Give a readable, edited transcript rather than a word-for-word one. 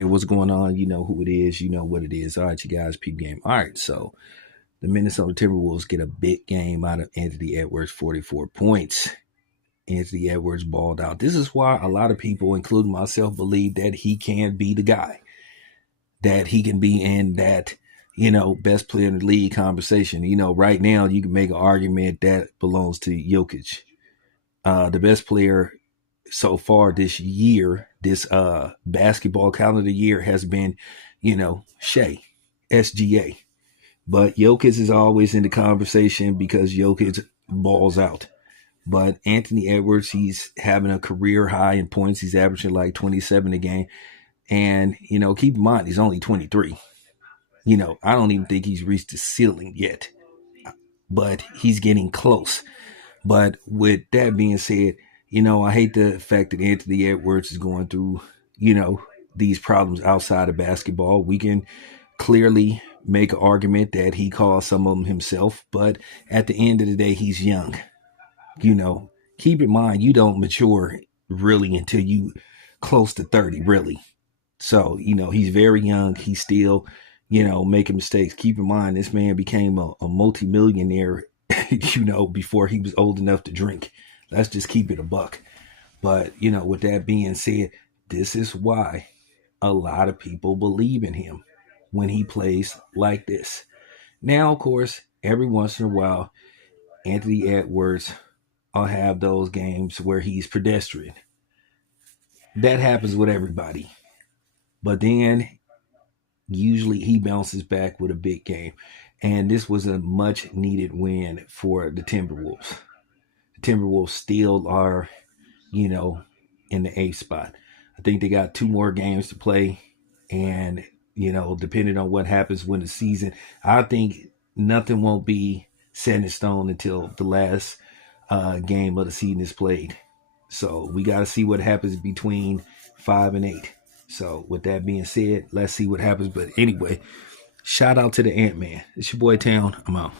What's going on? You know who it is. You know what it is. All right, you guys, peep game. All right, so the Minnesota Timberwolves get a big game out of Anthony Edwards, 44 points. Anthony Edwards balled out. This is why a lot of people, including myself, believe that he can be the guy, that he can be in that, best player in the league conversation. Right now you can make an argument that belongs to Jokic. The best player so far this year, this basketball calendar year, has been, Shea, SGA. But Jokic is always in the conversation because Jokic balls out. But Anthony Edwards, he's having a career high in points. He's averaging like 27 a game. And, keep in mind, he's only 23. I don't even think he's reached the ceiling yet, but he's getting close. But with that being said, I hate the fact that Anthony Edwards is going through, these problems outside of basketball. We can clearly make an argument that he caused some of them himself, but at the end of the day, he's young. Keep in mind, you don't mature really until you close to 30, really. So, he's very young. He's still, making mistakes. Keep in mind, this man became a multimillionaire, before he was old enough to drink. Let's just keep it a buck. But, with that being said, this is why a lot of people believe in him when he plays like this. Now, of course, every once in a while, Anthony Edwards will have those games where he's pedestrian. That happens with everybody. But then usually he bounces back with a big game. And this was a much needed win for the Timberwolves. The Timberwolves still are, in the eighth spot. I think they got two more games to play. And, depending on what happens when the season, I think nothing won't be set in stone until the last game of the season is played. So we got to see what happens between 5 and 8. So with that being said, let's see what happens. But anyway, shout out to the Antman. It's your boy Town. I'm out.